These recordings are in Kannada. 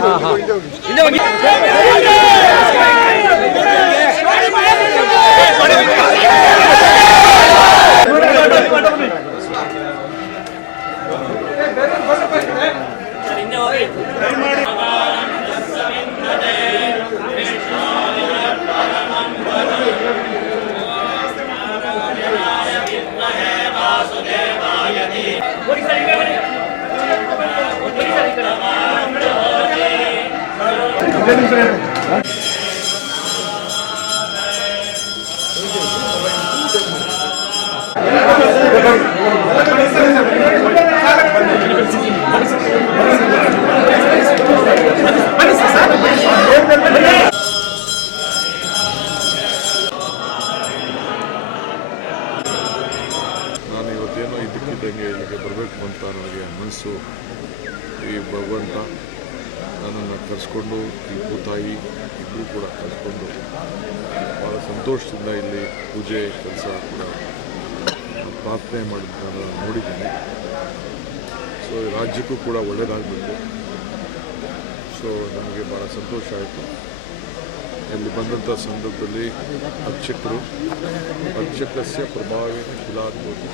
好好好 ನಾನು ಇವತ್ತೇನೋ ಇದ್ದಕ್ಕಿದ್ದಂಗೆ ಇದಕ್ಕೆ ಬರಬೇಕು ಅಂತ ನನಗೆ ಮನಸ್ಸು. ಈ ಭಗವಂತ. ನನ್ನನ್ನು ಕರೆಸ್ಕೊಂಡು ಈ ತಾಯಿ ಇಬ್ಬರು ಕೂಡ ಕರೆಸ್ಕೊಂಡು ಭಾಳ ಸಂತೋಷದಿಂದ ಇಲ್ಲಿ ಪೂಜೆ, ಕೆಲಸ ಕೂಡ ಪ್ರಾರ್ಥನೆ ಮಾಡಿದ್ದು ನಾನು ನೋಡಿದ್ದೀನಿ. ಸೊ ರಾಜ್ಯಕ್ಕೂ ಕೂಡ ಒಳ್ಳೆಯದಾಗಬೇಕು ಸೊ ನನಗೆ ಭಾಳ ಸಂತೋಷ ಆಯಿತು. ಇಲ್ಲಿ ಬಂದಂಥ ಸಂದರ್ಭದಲ್ಲಿ ಅರ್ಚಕರು, ಅರ್ಚಕಸ್ಯ ಪ್ರಭಾವಿನ ಶಿಲಾದ್ಭೂತಿ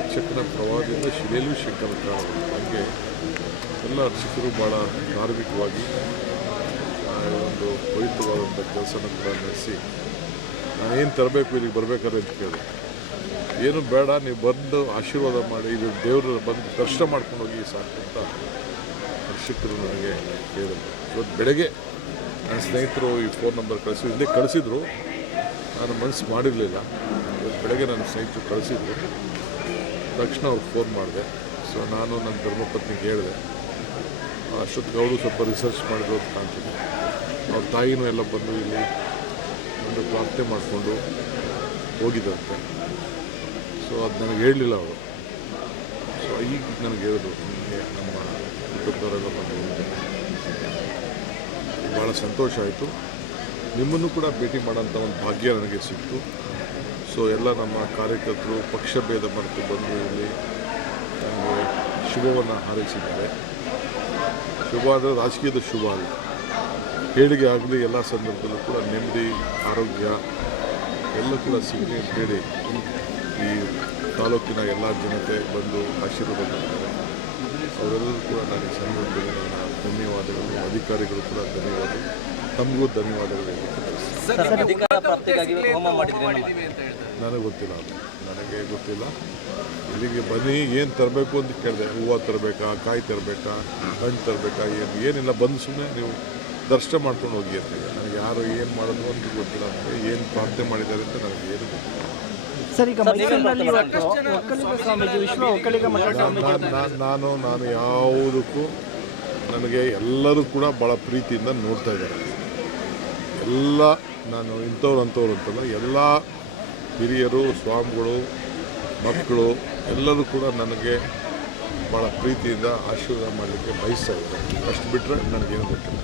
ಅರ್ಚಕನ ಪ್ರಭಾವದಿಂದ ಶಿಲೆಯಲ್ಲೂ ಶಿಖರ ಹಾಗೆ ಎಲ್ಲ ಅರ್ಚಕರು ಭಾಳ ಧಾರ್ಮಿಕವಾಗಿ ಒಂದು ಪವಿತ್ರವಾದಂಥ ಕೆಲಸನ ಕೂಡ ನಡೆಸಿ ನಾನೇನು ತರಬೇಕು, ಇಲ್ಲಿಗೆ ಬರಬೇಕಾದ್ರೆ ಅಂತ ಕೇಳಿದೆ. ಏನು ಬೇಡ, ನೀವು ಬಂದು ಆಶೀರ್ವಾದ ಮಾಡಿ, ಇದು ದೇವರು ಬಂದು ದರ್ಶನ ಮಾಡ್ಕೊಂಡು ಹೋಗಿ ಸಾಕು ಅಂತ ಅರ್ಚಕರು ನನಗೆ ಕೇಳಿದ್ರು ಇವತ್ತು ಬೆಳಗ್ಗೆ ನನ್ನ ಸ್ನೇಹಿತರು ಈ ಫೋನ್ ನಂಬರ್ ಕಳಿಸಿ, ಇಲ್ಲೇ ಕಳಿಸಿದ್ರು. ನಾನು ಮನಸ್ಸು ಮಾಡಿರಲಿಲ್ಲ. ಇವತ್ತು ಬೆಳಗ್ಗೆ ನನ್ನ ಸ್ನೇಹಿತರು ಕಳಿಸಿದ್ರು. ತಕ್ಷಣ ಅವ್ರಿಗೆ ಫೋನ್ ಮಾಡಿದೆ. ಸೊ ನಾನು ನನ್ನ ಧರ್ಮಪತ್ನಿಗೆ ಹೇಳಿದೆ. ಅಷ್ಟೊತ್ತಿಗೆ ಅವರು ಸ್ವಲ್ಪ ರಿಸರ್ಚ್ ಮಾಡಿದ್ರು ಅಂತ ಕಾಣ್ತಿದೆ. ಅವ್ರ ತಾಯಿನೂ ಎಲ್ಲ ಬಂದು ಇಲ್ಲಿ ಒಂದು ಪ್ರಾರ್ಥನೆ ಮಾಡಿಕೊಂಡು ಹೋಗಿದ್ದಂತೆ ಸೊ ಅದು ನನಗೆ ಹೇಳಲಿಲ್ಲ ಅವರು. ಸೊ ಈಗ ನನಗೆ ಹೇಳಿದ್ರು ನಮ್ಮ ಕುಟುಂಬದವರೆಲ್ಲ ಬಂದು ಭಾಳ ಸಂತೋಷ ಆಯಿತು. ನಿಮ್ಮನ್ನು ಕೂಡ ಭೇಟಿ ಮಾಡೋಂಥ ಒಂದು ಭಾಗ್ಯ ನನಗೆ ಸಿಕ್ತು. ಸೊ ಎಲ್ಲ ನಮ್ಮ ಕಾರ್ಯಕರ್ತರು ಪಕ್ಷ ಭೇದ ಮರೆತು ಬಂದು ಇಲ್ಲಿ ನನಗೆ ಶುಭವನ್ನು ಹಾರೈಸಿದ್ದಾರೆ. ಶುಭ ಅಂದರೆ ರಾಜಕೀಯದ ಶುಭ ಅಲ್ಲ ಹೇಳಿಕೆ ಆಗಲಿ ಎಲ್ಲ ಸಂದರ್ಭದಲ್ಲೂ ಕೂಡ ನೆಮ್ಮದಿ ಆರೋಗ್ಯ ಎಲ್ಲ ಕೂಡ ಸಿಗಲಿ ಅಂತೇಳಿ ಈ ತಾಲೂಕಿನ ಎಲ್ಲ ಜನತೆ ಬಂದು ಆಶೀರ್ವಾದ ಮಾಡ್ತಾರೆ ಅವರೆಲ್ಲರೂ ಕೂಡ ನನಗೆ ಸಂದರ್ಭದಲ್ಲಿ ನನ್ನ ಧನ್ಯವಾದಗಳು ಅಧಿಕಾರಿಗಳು ಕೂಡ ಧನ್ಯವಾದ ತಮಗೂ ಧನ್ಯವಾದಗಳು ನನಗೆ ಗೊತ್ತಿಲ್ಲ. ಅದು ನನಗೆ ಗೊತ್ತಿಲ್ಲ. ಇಲ್ಲಿಗೆ ಬನ್ನಿ ಏನು ತರಬೇಕು ಅಂತ ಕೇಳಿದೆ. ಹೂವು ತರಬೇಕಾ ಕಾಯಿ ತರಬೇಕಾ ಹಣ್ಣು ತರಬೇಕಾ ಏನು ಏನಿಲ್ಲ ಬಂದು ಸುಮ್ಮನೆ ನೀವು ದರ್ಶನ ಮಾಡ್ಕೊಂಡು ಹೋಗಿ ಅಂತ ನನಗೆ ಯಾರು ಏನು ಮಾಡೋದು ಅಂತ ಗೊತ್ತಿಲ್ಲ ನನಗೆ ಏನು ಪ್ರಾರ್ಥನೆ ಮಾಡಿದ್ದಾರೆ ಅಂತ ನನಗೆ ಏನು ಗೊತ್ತಿಲ್ಲ. ಸರ್ ಈಗ ಮೈಸೂರಿನಲ್ಲಿ ಇವತ್ತು ಒಕ್ಕಲಿಗ ಸ್ವಾಮೀಜಿ ವಿಶ್ವ ಒಕ್ಕಲಿಗ ಮಠ ಸ್ವಾಮೀಜಿ ನಾನು ನಾನು ನಾನು ನಾನು ಯಾವುದಕ್ಕೂ ನನಗೆ ಎಲ್ಲರೂ ಕೂಡ ಭಾಳ ಪ್ರೀತಿಯಿಂದ ನೋಡ್ತಾ ಇದ್ದಾರೆ. ಎಲ್ಲ ನಾನು ಇಂಥವ್ರು ಅಂಥವ್ರು ಅಂತಲ್ಲ ಎಲ್ಲ ಹಿರಿಯರು ಸ್ವಾಮಿಗಳು ಮಕ್ಕಳು ಎಲ್ಲರೂ ಕೂಡ ನನಗೆ ಭಾಳ ಪ್ರೀತಿಯಿಂದ ಆಶೀರ್ವಾದ ಮಾಡಲಿಕ್ಕೆ ಬಯಸ್ತಾ ಇದ್ದಾರೆ. ಅಷ್ಟು ಬಿಟ್ಟರೆ ನನಗೇನು ಗೊತ್ತಿಲ್ಲ.